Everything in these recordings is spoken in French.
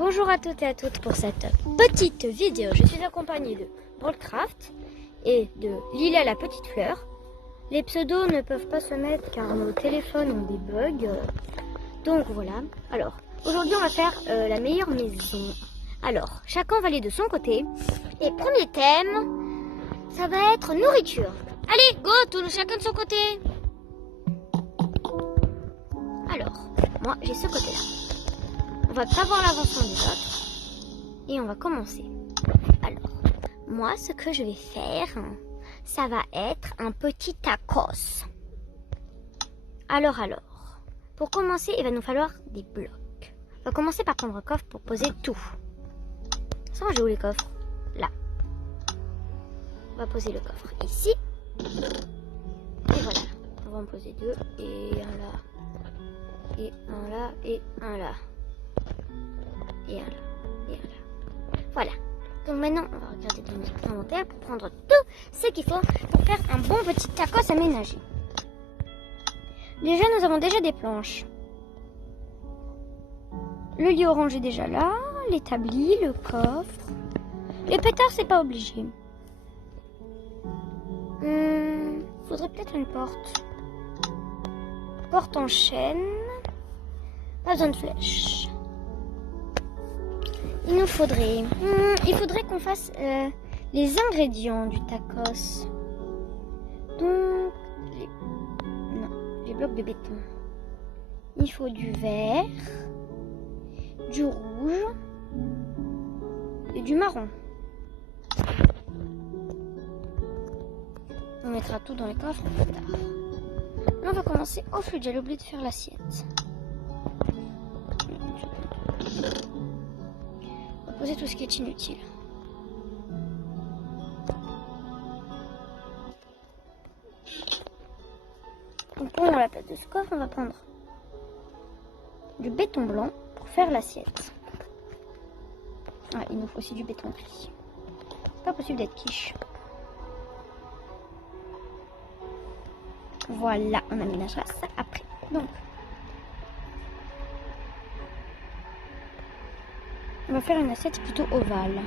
Bonjour à toutes et à toutes pour cette petite vidéo. Je suis accompagnée de Broadcraft et de Lila la petite fleur. Les pseudos ne peuvent pas se mettre car nos téléphones ont des bugs. Donc voilà. Alors, aujourd'hui on va faire la meilleure maison. Alors, chacun va aller de son côté. Et premier thème, ça va être nourriture. Allez, go, chacun de son côté. Alors, moi j'ai ce côté-là. On va prévoir l'avancement des autres. Et on va commencer. Alors, moi ce que je vais faire, ça va être un petit tacos. Alors, pour commencer, il va nous falloir des blocs. On va commencer par prendre un coffre pour poser tout. Ça, j'ai où les coffres? Là. On va poser le coffre ici. Et voilà. On va en poser deux. Et un là. Et un là. Et un là. Et un là. Et un là. Voilà. Donc maintenant, on va regarder dans notre inventaire pour prendre tout ce qu'il faut pour faire un bon petit tacos aménagé. Déjà, nous avons déjà des planches. Le lit orange est déjà là. L'établi, le coffre. Les pétards, c'est pas obligé. Faudrait peut-être une porte. Porte en chêne. Pas besoin de flèches. Il faudrait qu'on fasse les ingrédients du tacos. Donc, les blocs de béton. Il faut du vert, du rouge et du marron. On mettra tout dans les coffres plus tard. Là, on va commencer au flûte. J'allais oublier de faire l'assiette. On va poser tout ce qui est inutile. Donc pour la place de ce coffre, on va prendre du béton blanc pour faire l'assiette. Ah, il nous faut aussi du béton gris. C'est pas possible d'être quiche. Voilà, on aménagera ça après. Donc, on va faire une assiette plutôt ovale.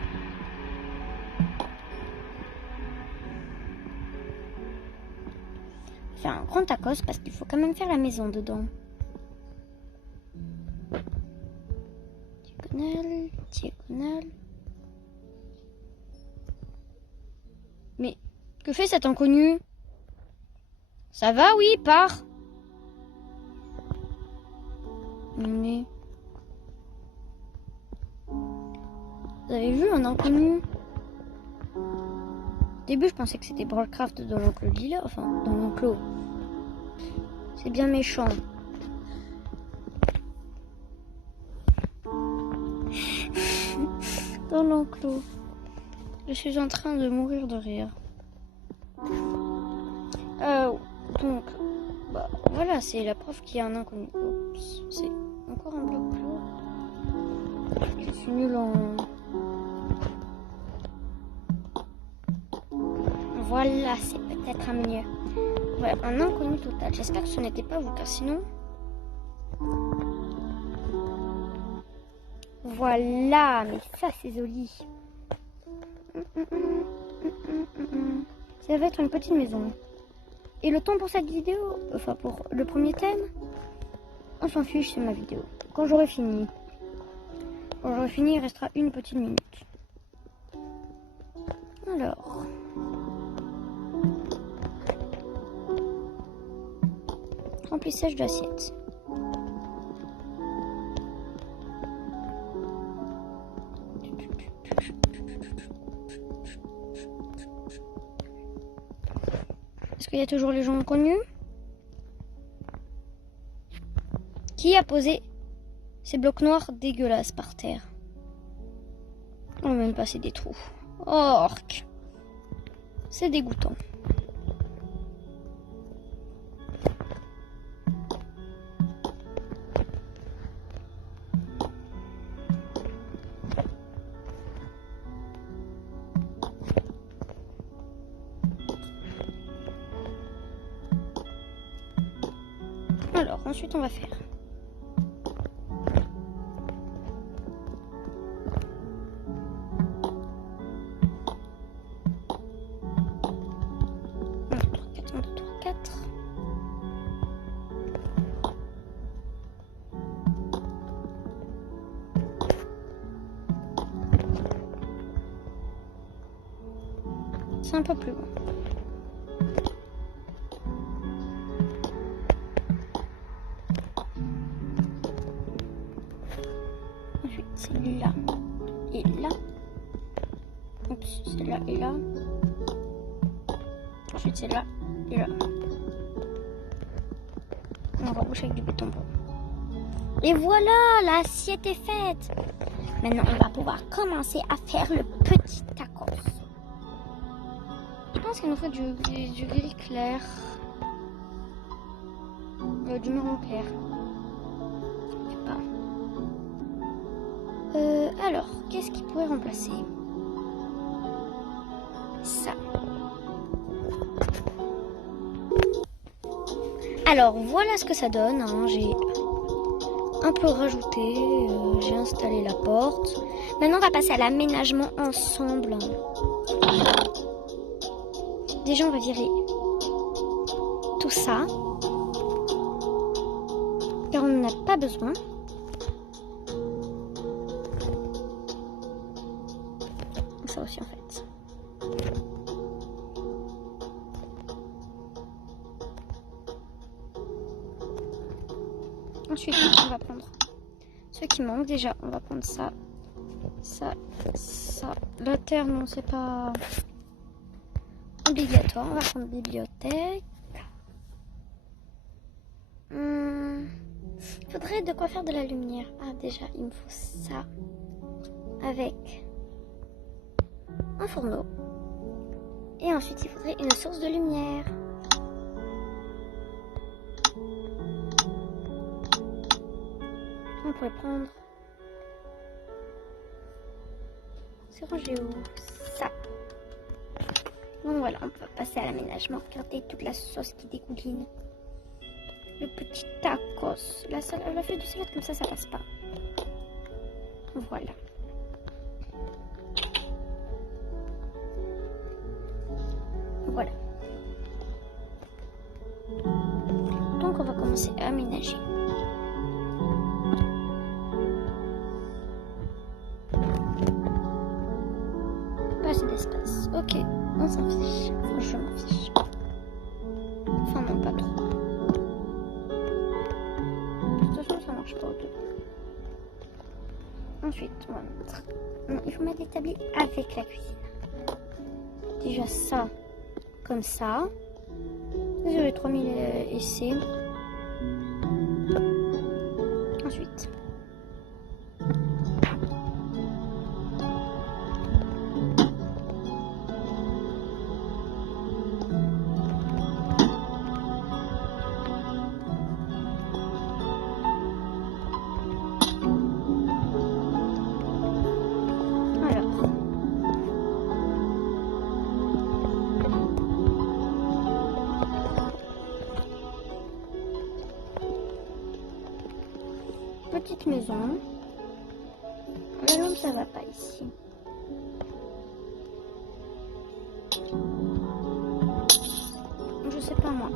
Faire un grand tacos parce qu'il faut quand même faire la maison dedans. Diagonale, diagonale. Mais que fait cet inconnu? Ça va, oui, pars. Mais vous avez vu un inconnu? Au début, je pensais que c'était Broadcraft dans l'enclos Lila. Enfin, dans l'enclos. C'est bien méchant. Dans l'enclos. Je suis en train de mourir de rire. Donc, bah, voilà, c'est la preuve qu'il y a un inconnu. Oups, c'est encore un bloc clos. Je suis nulle en... Voilà, c'est peut-être un mieux. Voilà, un inconnu total. J'espère que ce n'était pas vous, car sinon... Voilà, mais ça, c'est joli. Ça va être une petite maison. Et le temps pour cette vidéo, enfin pour le premier thème, on s'en fiche, c'est ma vidéo. Quand j'aurai fini, il restera une petite minute. Alors... remplissage d'assiette. Est-ce qu'il y a toujours les gens inconnus? Qui a posé ces blocs noirs dégueulasses par terre? On va même passer des trous. Orc! C'est dégoûtant. Alors, ensuite on va faire C'est un peu plus loin. Ensuite, c'est là et là. Oups, c'est là et là. Ensuite, c'est là et là. On rebouche avec du béton blanc. Et voilà, l'assiette est faite. Maintenant, on va pouvoir commencer à faire le petit tacos. Je pense qu'il nous faut du gris clair. Du marron clair. Je sais pas. Alors, qu'est-ce qui pourrait remplacer ça? Alors, voilà ce que ça donne. Hein. J'ai un peu rajouté. J'ai installé la porte. Maintenant, on va passer à l'aménagement ensemble. Déjà, on va virer tout ça. Car on n'en a pas besoin. Ça aussi, en fait. Ensuite, on va prendre ce qui manque. Déjà, on va prendre ça, ça, ça. La terre, non, c'est pas obligatoire. On va prendre bibliothèque. Il faudrait de quoi faire de la lumière. Ah, déjà, il me faut ça. Avec un fourneau. Et ensuite, il faudrait une source de lumière. On pourrait prendre... C'est rangé où? Ça. Donc voilà, on peut passer à l'aménagement. Regardez toute la sauce qui dégouline. Le petit tacos. La feuille de salade comme ça passe pas. Voilà. Voilà. Donc on va commencer à aménager. Pas assez d'espace. Ok, on s'en fiche. Enfin, je m'en fiche. Enfin non, pas trop. De toute façon, ça marche pas au deux. Ensuite, on va mettre... Non, il faut mettre des tabliers avec la cuisine. Déjà ça, comme ça. J'avais 3000 essais. Ensuite. Petite maison. La lampe, ça va pas ici. Je sais pas moi.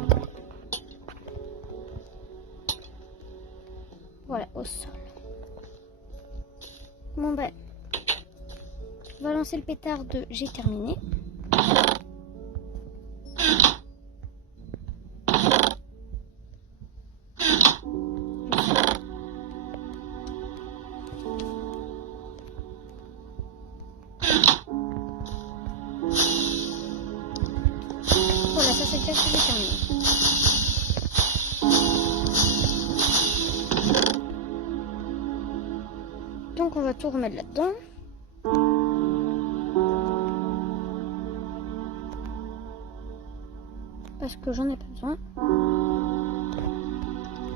Voilà, au sol. Bon ben, on va lancer le pétard de j'ai terminé. Voilà, ça c'est clair que j'ai terminé. Donc on va tout remettre là-dedans. Parce que j'en ai pas besoin.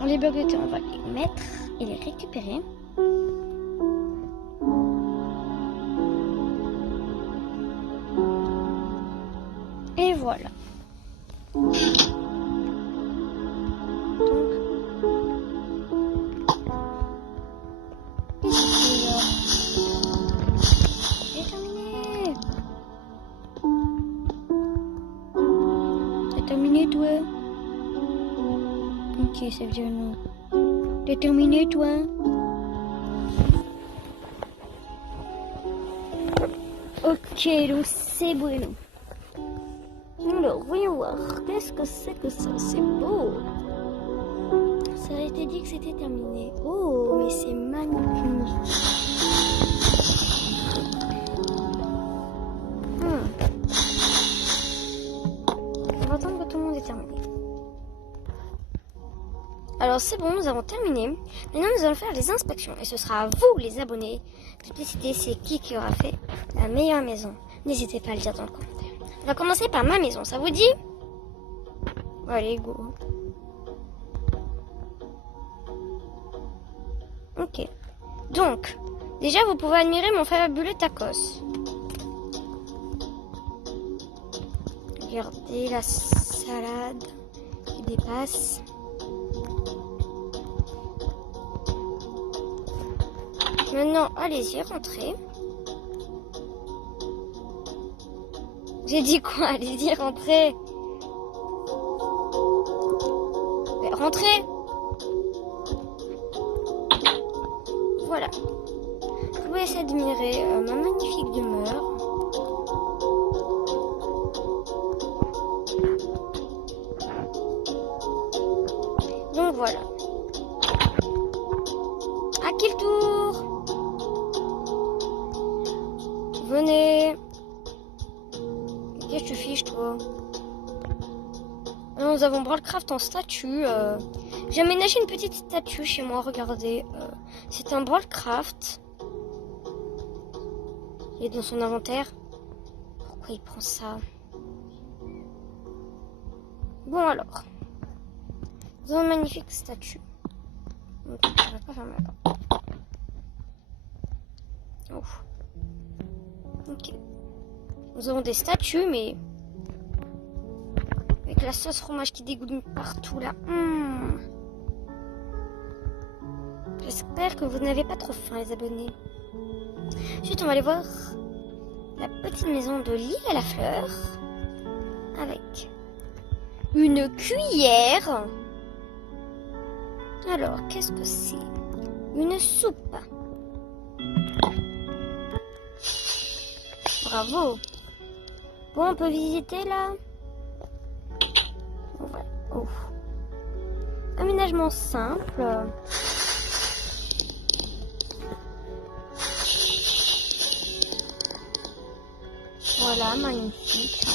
Les blocs de terre, on va les mettre et les récupérer. Et voilà. Donc, ici, là. Et terminé. T'as terminé, toi? Ok, ça veut dire non. T'as terminé, toi? Ok, donc c'est bueno. Alors, voyons voir. Qu'est-ce que c'est que ça? C'est beau. Ça a été dit que c'était terminé. Oh, mais c'est magnifique. On va attendre que tout le monde ait terminé. Alors c'est bon, nous avons terminé. Maintenant nous allons faire les inspections. Et ce sera à vous les abonnés de décider c'est qui aura fait la meilleure maison. N'hésitez pas à le dire dans le commentaire. On va commencer par ma maison, ça vous dit? Allez, go. Ok. Donc, déjà vous pouvez admirer mon fabuleux tacos. Regardez la salade qui dépasse. Maintenant, allez-y, rentrez. J'ai dit quoi? Allez-y, rentrez. Mais rentrez. Voilà. Je vous laisse admirer ma magnifique demeure. Donc voilà. À qui le tour? Venez. Qu'est-ce que tu fiches, toi? Alors, nous avons Brawlcraft en statue. J'ai aménagé une petite statue chez moi, regardez. C'est un Brawlcraft. Il est dans son inventaire. Pourquoi il prend ça? Bon alors. Nous avons une magnifique statue. Donc, je vais pas fermer la porte. Ouf. Ok. Nous avons des statues, mais avec la sauce fromage qui dégouline partout là. J'espère que vous n'avez pas trop faim, les abonnés. Ensuite, on va aller voir la petite maison de l'île à la fleur avec une cuillère. Alors, qu'est-ce que c'est? Une soupe. Bravo. Bon, on peut visiter là. Voilà. Oh. Aménagement simple. Voilà, magnifique.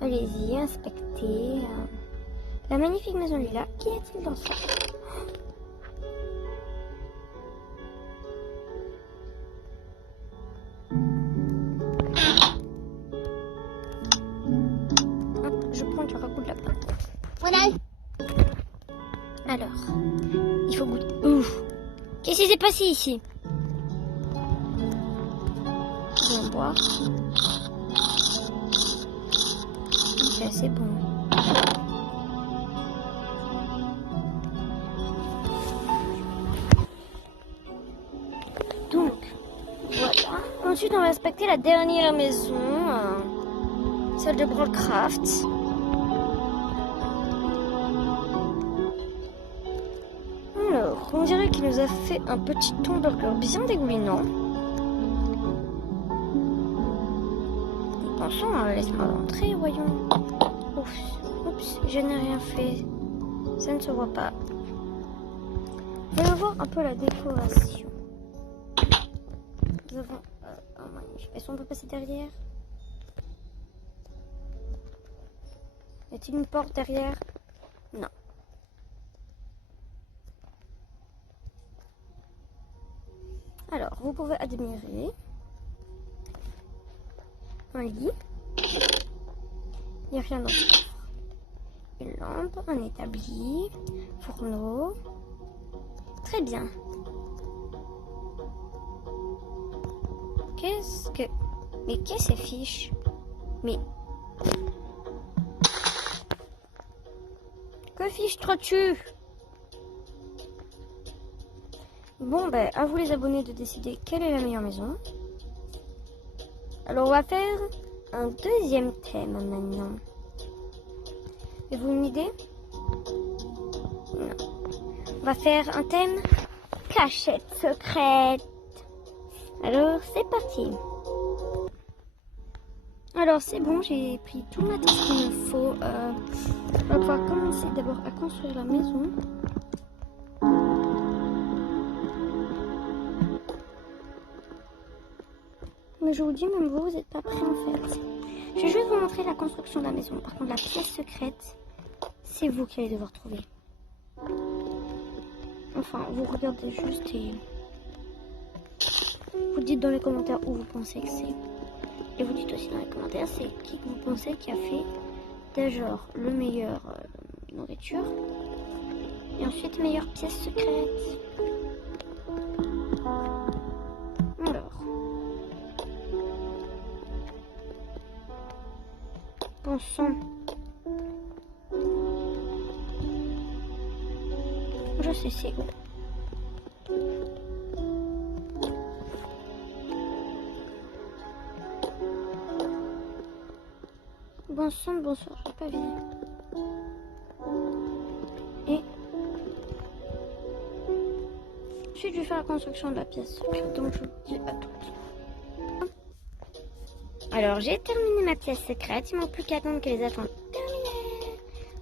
Allez-y, inspectez. La magnifique maison Lila. Qu'y a-t-il dans ça? Je prends du ragoût de lapin. Voilà. Alors, il faut goûter. Ouf. Qu'est-ce qui s'est passé ici? Je vais boire. C'est assez bon. Donc, voilà. Ensuite, on va inspecter la dernière maison, celle de Brawlcraft. Alors, on dirait qu'il nous a fait un petit hamburger bien dégoulinant. Pensons, laisse-moi rentrer, voyons. Oups, je n'ai rien fait. Ça ne se voit pas. On va voir un peu la décoration. Nous avons un magnifique. Est-ce qu'on peut passer derrière? Y a-t-il une porte derrière? Non. Alors, vous pouvez admirer un lit. Il n'y a rien d'autre. Une lampe, un établi, fourneau. Très bien. Qu'est-ce que... Mais qu'est-ce que ces fiches? Mais... Que fiches-tu? Bon, ben, à vous les abonnés de décider quelle est la meilleure maison. Alors, on va faire un deuxième thème maintenant. Avez-vous une idée? Non. On va faire un thème cachette secrète. Alors, c'est parti. Alors c'est bon, j'ai pris tout le matos qu'il me faut. On va pouvoir commencer d'abord à construire la maison. Mais je vous dis, même vous n'êtes pas prêts en fait. Je vais juste vous montrer la construction de la maison. Par contre, la pièce secrète, c'est vous qui allez devoir trouver. Enfin, vous regardez juste et vous dites dans les commentaires où vous pensez que c'est. Et vous dites aussi dans les commentaires c'est qui que vous pensez qui a fait de genre le meilleur nourriture et ensuite meilleure pièce secrète. Alors, bon sang. Je sais c'est où. Bon sang, bonsoir, j'ai pas vu. Et ensuite je vais faire la construction de la pièce secrète, donc je vous dis à toutes. Alors j'ai terminé ma pièce secrète, il ne manque plus qu'à attendre que les attentes terminent.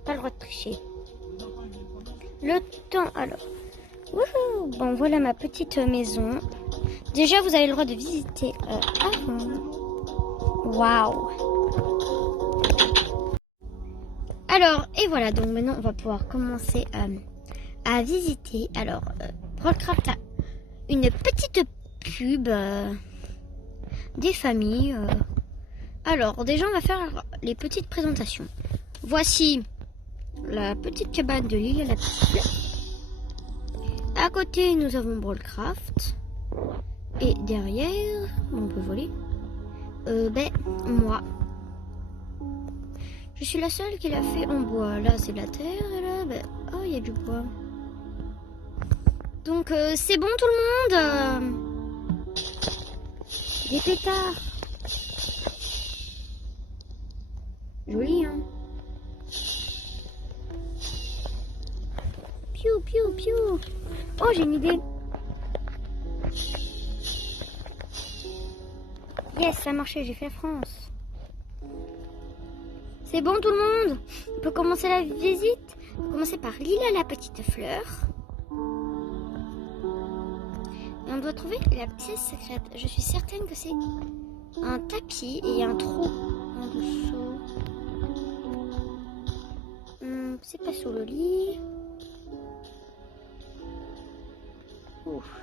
Pas le droit de tricher. Le temps alors. Wouhou. Bon voilà ma petite maison. Déjà vous avez le droit de visiter avant. Waouh. Alors et voilà, donc maintenant on va pouvoir commencer à visiter. Alors Broadcraft a une petite pub des familles. Alors déjà on va faire les petites présentations. Voici la petite cabane de Lily à la petite fleur. À côté nous avons Broadcraft. Et derrière, on peut voler. Moi. Je suis la seule qui l'a fait en bois. Là c'est de la terre et là, oh il y a du bois. Donc c'est bon tout le monde. Des pétards. Joli hein. Piou piou piou. Oh j'ai une idée. Yes ça a marché, j'ai fait la France. C'est bon tout le monde. On peut commencer la visite. On peut commencer par Lila la petite fleur. Et on doit trouver la pièce secrète. Je suis certaine que c'est un tapis et il y a un trou en dessous. C'est pas sous le lit. Ouf.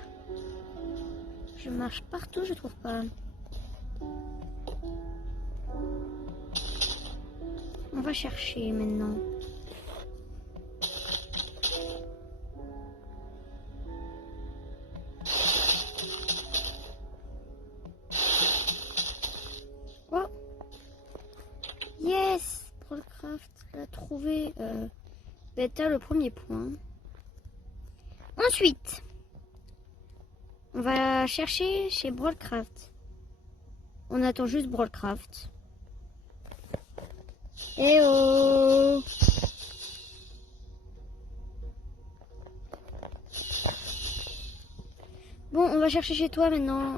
Je marche partout, je trouve pas. On va chercher maintenant. Oh yes, Broadcraft a trouvé t'as le premier point. Ensuite, on va chercher chez Broadcraft. On attend juste Broadcraft. Eh oh! Bon, on va chercher chez toi maintenant,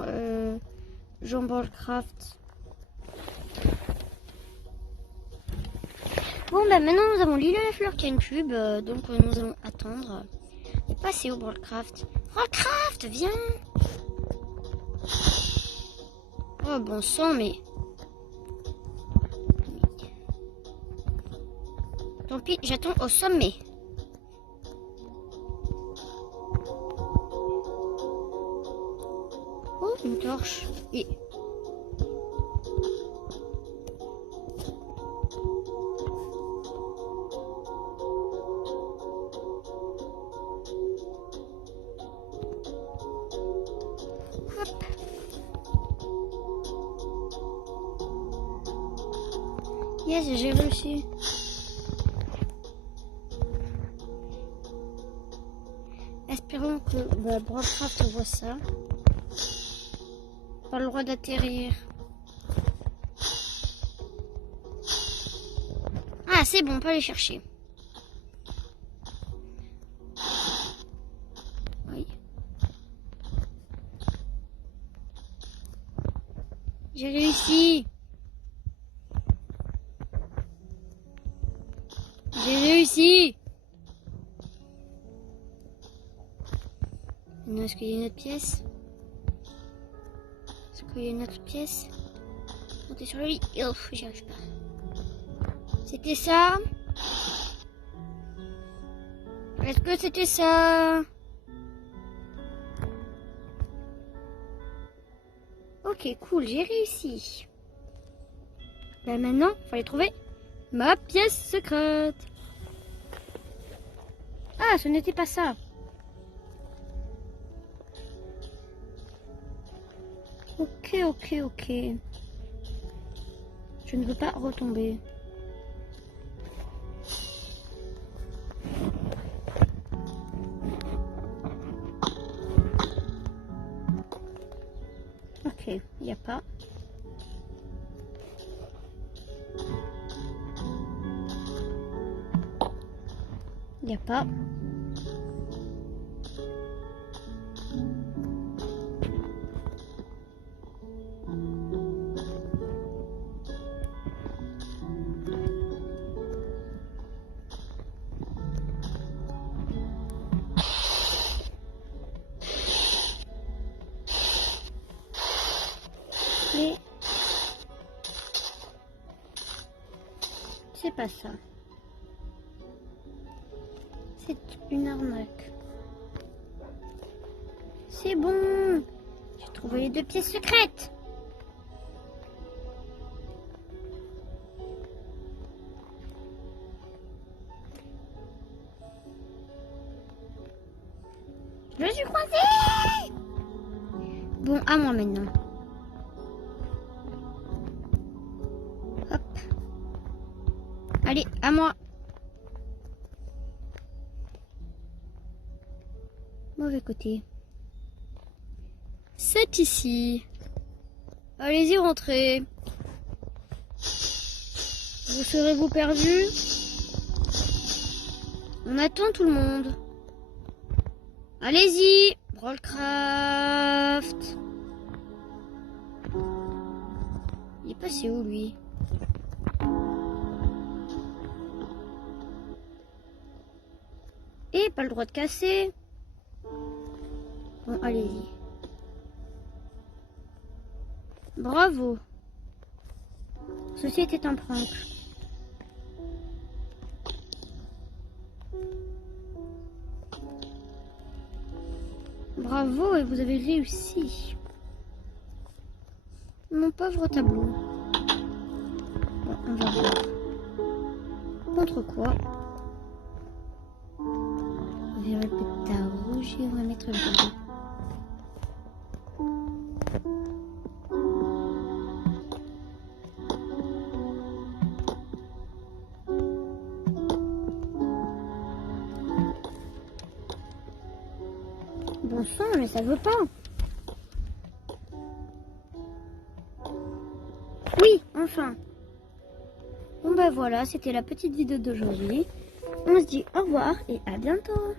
Jean Broadcraft. Bon, maintenant nous avons Lila la fleur qui a une pub, donc nous allons attendre. Et passer au Broadcraft. Broadcraft, viens! Oh bon sang, mais... Tant pis, j'attends au sommet. Oh, une torche. Et... hop. Yes, j'ai réussi. Espérons que Broadcraft voit ça. Pas le droit d'atterrir. Ah, c'est bon, on peut aller chercher. Oui. J'ai réussi. Non, est-ce qu'il y a une autre pièce? Est-ce qu'il y a une autre pièce? Montez sur le lit. Oh, j'y arrive pas. C'était ça? Est-ce que c'était ça? Ok, cool, j'ai réussi. Ben maintenant, il fallait trouver ma pièce secrète. Ah, ce n'était pas ça. Ok. Je ne veux pas retomber. Ok, il n'y a pas. Il n'y a pas. Mais c'est pas ça. C'est une arnaque. C'est bon. J'ai trouvé les 2 pièces secrètes. Je suis coincée. Bon, à moi maintenant. Hop. Allez, à moi. Mauvais côté. C'est ici. Allez-y, rentrez. Vous serez-vous perdu? On attend tout le monde. Allez-y, Rollcraft. Il est passé où, lui? Et pas le droit de casser. Bon, allez-y. Bravo. Ceci était un prank. Bravo, et vous avez réussi. Mon pauvre tableau. Bon, on va voir. Contre quoi? On va le pétard rouge et on va mettre le tableau. Bon sang, mais ça veut pas. Oui, enfin. Bon bah voilà, c'était la petite vidéo d'aujourd'hui. On se dit au revoir et à bientôt.